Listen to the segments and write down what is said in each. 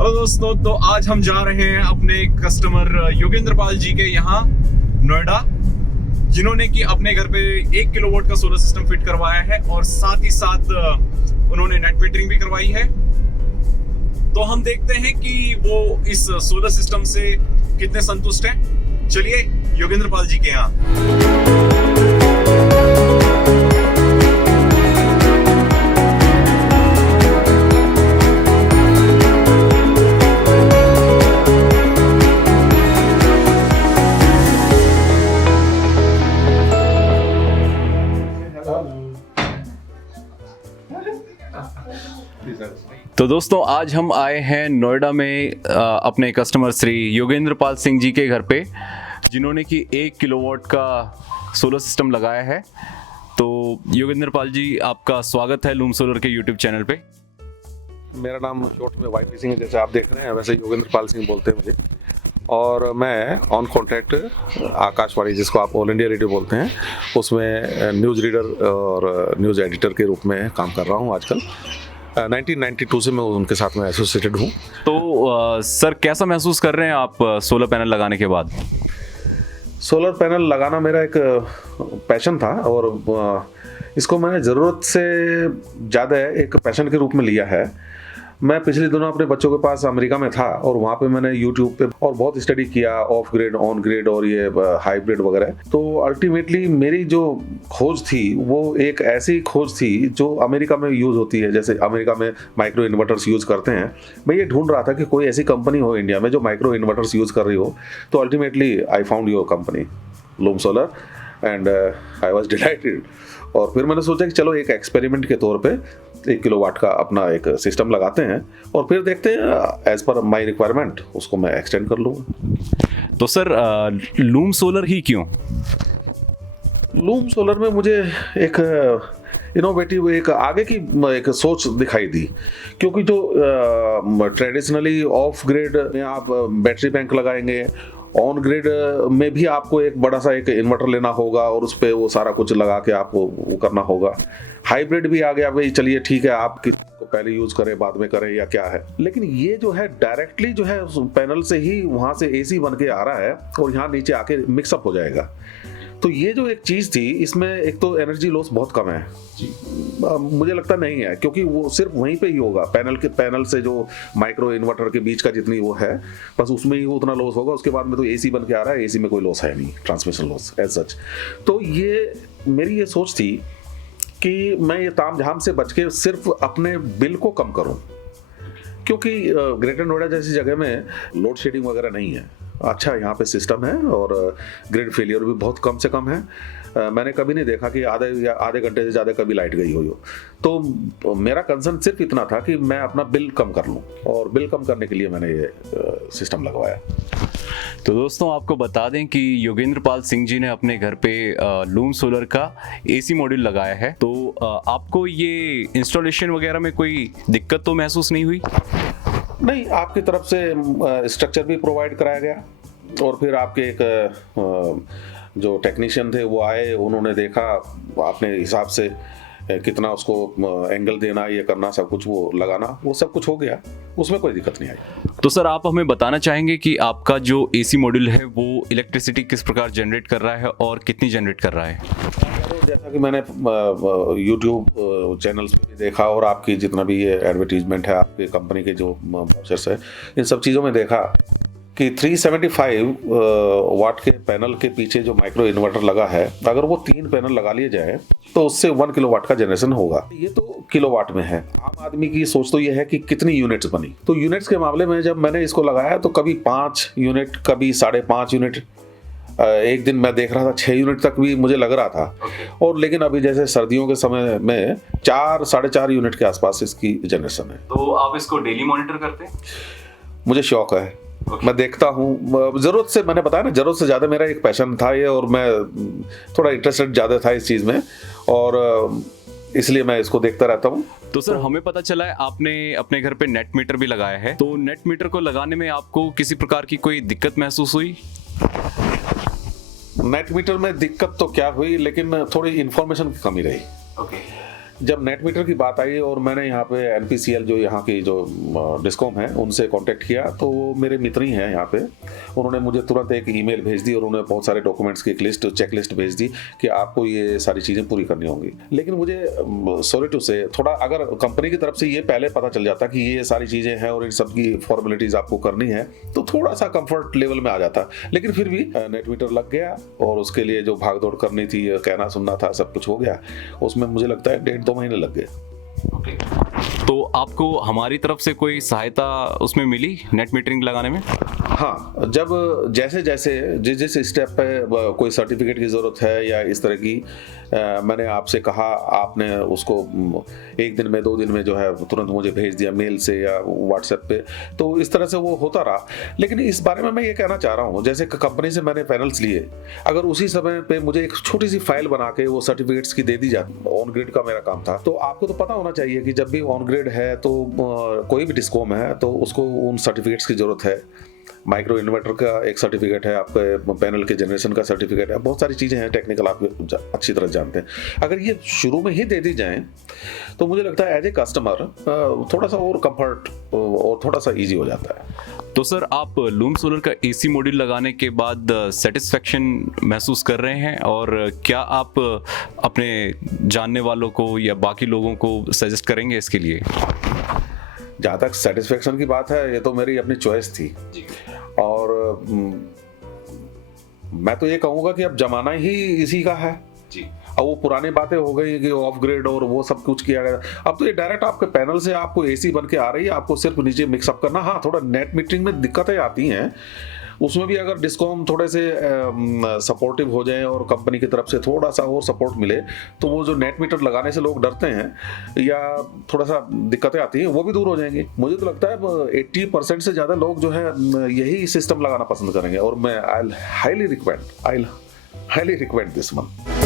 Hello दोस्तों, तो आज हम जा रहे हैं अपने कस्टमर योगेंद्र पाल जी के यहाँ नोएडा, जिन्होंने कि अपने घर पे 1 किलोवाट का सोलर सिस्टम फिट करवाया है और साथ ही साथ उन्होंने नेट मीटरिंग भी करवाई है। तो हम देखते हैं कि वो इस सोलर सिस्टम से कितने संतुष्ट हैं। चलिए योगेंद्र पाल जी के यहाँ। तो दोस्तों, आज हम आए हैं नोएडा में अपने कस्टमर श्री योगेंद्र पाल सिंह जी के घर पे, जिन्होंने कि 1 किलोवाट का सोलर सिस्टम लगाया है। तो योगेंद्र पाल जी, आपका स्वागत है लूम सोलर के यूट्यूब चैनल पे। मेरा नाम शॉर्ट में वाईपी सिंह है, जैसे आप देख रहे हैं वैसे योगेंद्र पाल सिंह बोलते हैं मुझे। और मैं ऑन कॉन्ट्रैक्ट आकाशवाणी, जिसको आप ऑल इंडिया रेडियो बोलते हैं, उसमें न्यूज़ रीडर और न्यूज़ एडिटर के रूप में काम कर रहा हूँ आजकल। 1992 से मैं उनके साथ में एसोसिएटेड हूँ। तो सर, कैसा महसूस कर रहे हैं आप सोलर पैनल लगाने के बाद? सोलर पैनल लगाना मेरा एक पैशन था और इसको मैंने ज़रूरत से ज़्यादा एक पैशन के रूप में लिया है। मैं पिछले दिनों अपने बच्चों के पास अमेरिका में था और वहाँ पे मैंने यूट्यूब पे और बहुत स्टडी किया, ऑफ ग्रिड, ऑन ग्रिड और ये हाइब्रिड वगैरह। तो अल्टीमेटली मेरी जो खोज थी वो एक ऐसी खोज थी जो अमेरिका में यूज़ होती है। जैसे अमेरिका में माइक्रो इन्वर्टर्स यूज़ करते हैं, मैं ये ढूंढ रहा था कि कोई ऐसी कंपनी हो इंडिया में जो माइक्रो इन्वर्टर्स यूज़ कर रही हो। तो ultimately I found your company loom solar and I was dilated. और फिर मैंने सोचा कि चलो एक एक्सपेरिमेंट के तौर पे 1 किलोवाट का अपना एक सिस्टम लगाते हैं और फिर देखते हैं एज पर माई रिक्वायरमेंट उसको मैं एक्सटेंड कर लूँगा। तो सर, लूम सोलर ही क्यों? लूम सोलर में मुझे एक इनोवेटिव, एक आगे की एक सोच दिखाई दी, क्योंकि जो ट्रेडिशनली ऑफ ग्रिड में आप बैटरी बैंक लगाएंगे, ऑन ग्रिड में भी आपको एक बड़ा सा एक इन्वर्टर लेना होगा और उस पर वो सारा कुछ लगा के आपको वो करना होगा। हाइब्रिड भी आ गया, भाई चलिए ठीक है, आप किसको पहले यूज करें बाद में करें या क्या है। लेकिन ये जो है डायरेक्टली जो है पैनल से ही वहां से एसी बन के आ रहा है और यहाँ नीचे आके मिक्सअप हो जाएगा। तो ये जो एक चीज़ थी, इसमें एक तो एनर्जी लॉस बहुत कम है जी। मुझे लगता नहीं है, क्योंकि वो सिर्फ वहीं पे ही होगा, पैनल से जो माइक्रो इन्वर्टर के बीच का जितनी वो है, बस उसमें ही उतना लॉस होगा। उसके बाद में तो एसी बन के आ रहा है, एसी में कोई लॉस है नहीं, ट्रांसमिशन लॉस एज सच। तो ये मेरी ये सोच थी कि मैं ये तामझाम से बच के सिर्फ अपने बिल को कम करूं, क्योंकि ग्रेटर नोएडा जैसी जगह में लोड शेडिंग वगैरह नहीं है। अच्छा यहाँ पे सिस्टम है और ग्रिड फेलियर भी बहुत कम से कम है। मैंने कभी नहीं देखा कि आधे घंटे से ज़्यादा कभी लाइट गई हो। तो मेरा कंसर्न सिर्फ इतना था कि मैं अपना बिल कम कर लूँ, और बिल कम करने के लिए मैंने ये सिस्टम लगवाया। तो दोस्तों, आपको बता दें कि योगेंद्र पाल सिंह जी ने अपने घर पे लूम सोलर का एसी मॉड्यूल लगाया है। तो आपको ये इंस्टॉलेशन वगैरह में कोई दिक्कत तो महसूस नहीं हुई? नहीं, आपकी तरफ से स्ट्रक्चर भी प्रोवाइड कराया गया और फिर आपके एक जो टेक्नीशियन थे वो आए, उन्होंने देखा अपने हिसाब से कितना उसको एंगल देना, ये करना, सब कुछ वो लगाना, वो सब कुछ हो गया, उसमें कोई दिक्कत नहीं आई। तो सर, आप हमें बताना चाहेंगे कि आपका जो एसी मॉड्यूल है वो इलेक्ट्रिसिटी किस प्रकार जनरेट कर रहा है और कितनी जनरेट कर रहा है? जैसा कि मैंने यूट्यूब चैनल्स पे देखा और आपकी जितना भी ये एडवर्टीजमेंट है, आपके कंपनी के जो ब्राउचर्स है, इन सब चीज़ों में देखा कि 375 वाट के पैनल के पीछे जो माइक्रो इन्वर्टर लगा है, अगर वो 3 पैनल लगा लिए जाए तो उससे 1 किलोवाट का जनरेशन होगा। ये तो किलोवाट में है। आम आदमी की सोच तो ये है कि कितनी यूनिट्स बनी। तो यूनिट्स के मामले में जब मैंने इसको लगाया तो कभी 5 यूनिट, कभी 5.5 यूनिट, एक दिन मैं देख रहा था 6 यूनिट तक भी मुझे लग रहा था। और लेकिन अभी जैसे सर्दियों के समय में 4-4.5 यूनिट के आसपास इसकी जनरेशन है। तो आप इसको डेली मॉनिटर करते हैं? मुझे शौक है, मैं देखता हूँ। ज़रूरत से, मैंने बताया ना, ज़रूरत से ज़्यादा मेरा एक पैशन था ये, और मैं थोड़ा इंटरेस्टेड ज़्यादा था इस चीज़ में, और इसलिए मैं इसको देखता रहता हूँ। तो सर, हमें पता चला है आपने अपने घर पे नेट मीटर भी लगाया है। तो नेट मीटर को लगाने में आपको किसी प्रकार की कोई दिक्कत महसूस हुई? नेट मीटर में दिक्कत तो क्या हुई, लेकिन थोड़ी इन्फॉर्मेशन की कमी रही। जब नेट मीटर की बात आई और मैंने यहाँ पे NPCL जो यहाँ की जो डिस्कॉम है उनसे कांटेक्ट किया, तो वो मेरे मित्र ही हैं यहाँ पे। उन्होंने मुझे तुरंत एक ईमेल भेज दी और उन्होंने बहुत सारे डॉक्यूमेंट्स की एक लिस्ट, चेक लिस्ट भेज दी कि आपको ये सारी चीज़ें पूरी करनी होंगी। लेकिन मुझे सॉरी टू से, थोड़ा अगर कंपनी की तरफ से ये पहले पता चल जाता कि ये सारी चीज़ें हैं और इन सब की फॉर्मेलिटीज़ आपको करनी है, तो थोड़ा सा कंफर्ट लेवल में आ जाता। लेकिन फिर भी नेट मीटर लग गया और उसके लिए जो भाग दौड़ करनी थी, कहना सुनना था, सब कुछ हो गया। उसमें मुझे लगता है 1.5-2 महीने लग गए। तो आपको हमारी तरफ से कोई सहायता उसमें मिली नेट मीटरिंग लगाने में? हाँ, जब जैसे जैसे जिस स्टेप पे कोई सर्टिफिकेट की ज़रूरत है या इस तरह की मैंने आपसे कहा, आपने उसको 1 दिन में 2 दिन में जो है तुरंत मुझे भेज दिया मेल से या व्हाट्सएप पे, तो इस तरह से वो होता रहा। लेकिन इस बारे में मैं ये कहना चाह रहा हूँ, जैसे कंपनी से मैंने पैनल्स लिए, अगर उसी समय पे मुझे एक छोटी सी फाइल बना के वो सर्टिफिकेट्स की दे दी जाती, ऑन ग्रिड का मेरा काम था, तो आपको तो पता होना चाहिए कि जब भी ऑन ग्रिड है तो कोई भी डिस्कॉम है तो उसको उन सर्टिफिकेट्स की जरूरत है। माइक्रो इन्वर्टर का एक सर्टिफिकेट है, आपके पैनल के जनरेशन का सर्टिफिकेट है, बहुत सारी चीज़ें हैं टेक्निकल, आप अच्छी तरह जानते हैं। अगर ये शुरू में ही दे दी जाएं तो मुझे लगता है एज ए कस्टमर थोड़ा सा और कंफर्ट और थोड़ा सा इजी हो जाता है। तो सर, आप लूम सोलर का AC मॉड्यूल लगाने के बाद सेटिस्फेक्शन महसूस कर रहे हैं, और क्या आप अपने जानने वालों को या बाकी लोगों को सजेस्ट करेंगे इसके लिए? जहाँ तक सेटिस्फेक्शन की बात है, ये तो मेरी अपनी चॉइस थी और मैं तो ये कहूँगा कि अब जमाना ही इसी का है जी। अब वो पुरानी बातें हो गई कि ऑफ ग्रिड और वो सब कुछ किया गया, अब तो ये डायरेक्ट आपके पैनल से आपको AC बन के आ रही है, आपको सिर्फ नीचे मिक्सअप करना। हाँ, थोड़ा नेट मीटरिंग में दिक्कतें आती हैं, उसमें भी अगर डिस्कॉम थोड़े से सपोर्टिव हो जाएं और कंपनी की तरफ से थोड़ा सा और सपोर्ट मिले, तो वो जो नेट मीटर लगाने से लोग डरते हैं या थोड़ा सा दिक्कतें आती हैं, वो भी दूर हो जाएंगी। मुझे तो लगता है 80% से ज़्यादा लोग जो है यही सिस्टम लगाना पसंद करेंगे, और मैं I highly recommend this one.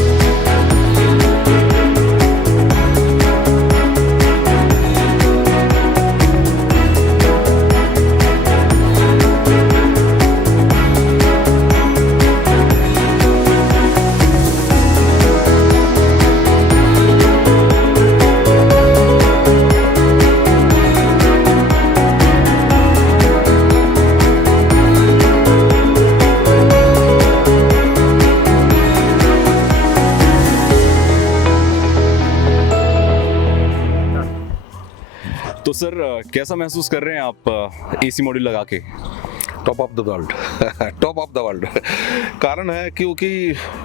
तो सर, कैसा महसूस कर रहे हैं आप AC मॉड्यूल लगा के? Top of the world top of the world. कारण है क्योंकि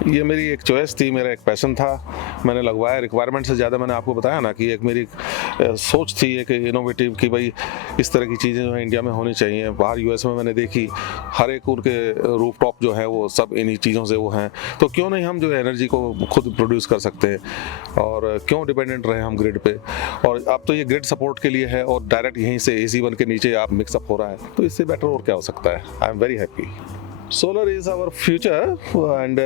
ये मेरी एक चॉइस थी, मेरा एक पैशन था, मैंने लगवाया। रिक्वायरमेंट से ज़्यादा मैंने आपको बताया ना कि एक मेरी सोच थी एक इनोवेटिव कि भाई इस तरह की चीज़ें जो है इंडिया में होनी चाहिए। बाहर US में मैंने देखी, हर एक उनके रूफटॉप जो है वो सब इन्हीं चीज़ों से वो हैं, तो क्यों नहीं हम जो है एनर्जी को खुद प्रोड्यूस कर सकते हैं, और क्यों डिपेंडेंट रहे हम ग्रिड पे। और अब तो ये ग्रिड सपोर्ट के लिए है और डायरेक्ट यहीं से AC बन के नीचे आप मिक्सअप हो रहा है, तो इससे बेटर और क्या हो सकता है। I am very happy. Solar is our future, and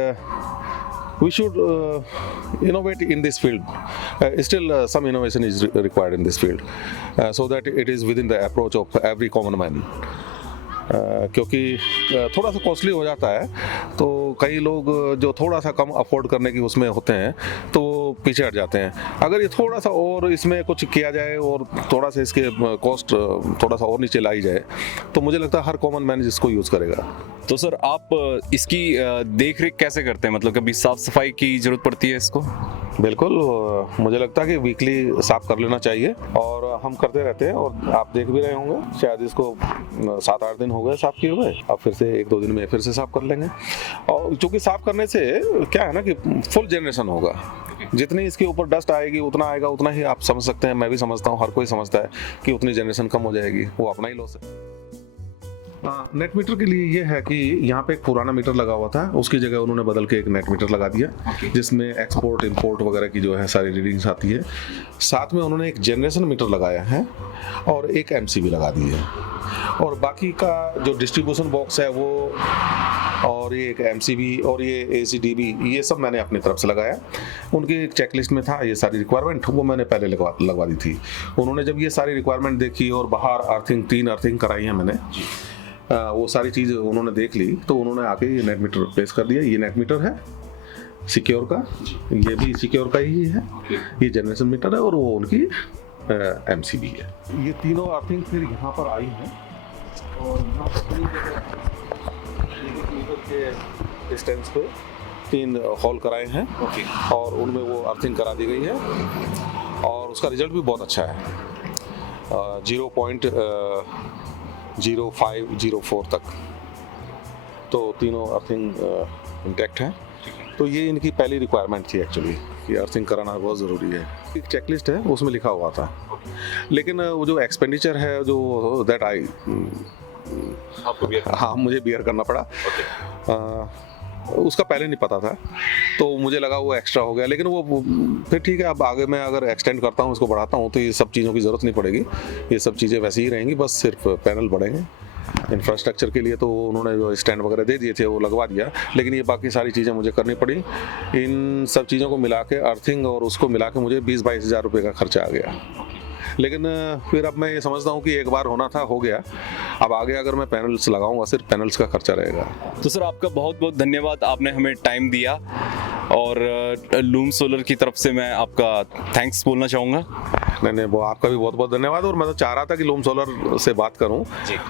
we should innovate in this field. Still, some innovation is required in this field, so that it is within the approach of every common man. क्योंकि थोड़ा सा costly हो जाता है, तो कई लोग जो थोड़ा सा कम अफोर्ड करने की उसमें होते हैं तो पीछे हट जाते हैं। अगर ये थोड़ा सा और इसमें कुछ किया जाए और थोड़ा सा इसके कॉस्ट थोड़ा सा और नीचे लाई जाए, तो मुझे लगता है हर कॉमन मैन इसको यूज़ करेगा। तो सर, आप इसकी देख रेख कैसे करते हैं? मतलब कभी साफ सफाई की जरूरत पड़ती है इसको? बिल्कुल, मुझे लगता है कि वीकली साफ कर लेना चाहिए, और हम करते रहते हैं, और आप देख भी रहे होंगे शायद इसको 7-8 दिन हो गए साफ किए हुए, अब फिर से 1-2 दिन में फिर से साफ कर लेंगे। और चूँकि साफ करने से क्या है ना कि फुल जनरेशन होगा, जितनी इसके ऊपर डस्ट आएगी उतना आएगा, उतना ही आप समझ सकते हैं, मैं भी समझता हूँ, हर कोई समझता है कि उतनी जनरेशन कम हो जाएगी, वो अपना ही लॉस है। नेट मीटर के लिए ये है कि यहाँ पे एक पुराना मीटर लगा हुआ था, उसकी जगह उन्होंने बदल के एक नेट मीटर लगा दिया, जिसमें एक्सपोर्ट इंपोर्ट वगैरह की जो है सारी रीडिंग्स आती है। साथ में उन्होंने एक जनरेशन मीटर लगाया है और एक MCB लगा दी है, और बाकी का जो डिस्ट्रीब्यूशन बॉक्स है वो, और ये एक MCB और ये ACDB, ये सब मैंने अपनी तरफ से लगाया। उनकी एक चेकलिस्ट में था ये सारी रिक्वायरमेंट, वो मैंने पहले लगवा दी थी। उन्होंने जब ये सारी रिक्वायरमेंट देखी और बाहर अर्थिंग 3 अर्थिंग कराई है मैंने, वो सारी चीज़ उन्होंने देख ली, तो उन्होंने आके ये नेट मीटर प्लेस कर दिया। ये नेट मीटर है, सिक्योर का, ये भी सिक्योर का ही है। ये जनरेशन मीटर है और वो उनकी MCB है। ये तीनों अर्थिंग फिर यहाँ पर आई हैं और यहाँ पर 1 मीटर के डिस्टेंस पे 3 होल कराए हैं और उनमें वो अर्थिंग करा दी गई है और उसका रिजल्ट भी बहुत अच्छा है। 0.0504 तक तो तीनों अर्थिंग इंटैक्ट हैं। तो ये इनकी पहली रिक्वायरमेंट थी एक्चुअली कि अर्थिंग कराना बहुत ज़रूरी है। एक चेकलिस्ट है उसमें लिखा हुआ था, लेकिन वो जो एक्सपेंडिचर है जो दैट आई आपको भी हाँ मुझे बियर करना पड़ा। उसका पहले नहीं पता था तो मुझे लगा वो एक्स्ट्रा हो गया, लेकिन वो फिर ठीक है। अब आगे मैं अगर एक्सटेंड करता हूँ, इसको बढ़ाता हूँ तो ये सब चीज़ों की ज़रूरत नहीं पड़ेगी। ये सब चीज़ें वैसे ही रहेंगी, बस सिर्फ पैनल बढ़ेंगे। इंफ्रास्ट्रक्चर के लिए तो उन्होंने जो स्टैंड वगैरह दे दिए थे वो लगवा दिया, लेकिन ये बाकी सारी चीज़ें मुझे करनी पड़ी। इन सब चीज़ों को मिला के अर्थिंग और उसको मिला के मुझे 20-22 हज़ार रुपये का खर्चा आ गया। लेकिन फिर अब मैं ये समझता हूँ कि एक बार होना था, हो गया। अब आगे अगर मैं पैनल्स लगाऊंगा सिर्फ पैनल्स का खर्चा रहेगा। तो सर आपका बहुत बहुत धन्यवाद, आपने हमें टाइम दिया और लूम सोलर की तरफ से मैं आपका थैंक्स बोलना चाहूँगा। नहीं वो आपका भी बहुत बहुत धन्यवाद। और मैं तो चाह रहा था कि लूम सोलर से बात करूं,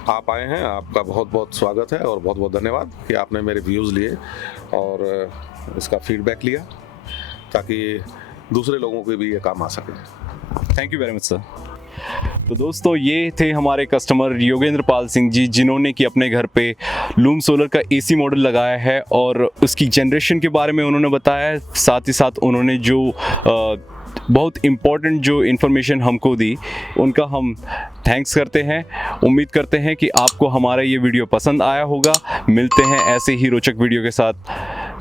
आप आए हैं, आपका बहुत बहुत स्वागत है और बहुत बहुत धन्यवाद कि आपने मेरे व्यूज़ लिए और इसका फीडबैक लिया ताकि दूसरे लोगों को भी ये काम आ सके। Thank you very much sir. तो दोस्तों ये थे हमारे कस्टमर योगेंद्र पाल सिंह जी, जिन्होंने कि अपने घर पे लूम सोलर का AC मॉडल लगाया है और उसकी जनरेशन के बारे में उन्होंने बताया। साथ ही साथ उन्होंने जो बहुत इम्पोर्टेंट जो इन्फॉर्मेशन हमको दी, उनका हम थैंक्स करते हैं। उम्मीद करते हैं कि आपको हमारा ये वीडियो पसंद आया होगा। मिलते हैं ऐसे ही रोचक वीडियो के साथ,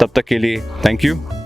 तब तक के लिए थैंक यू।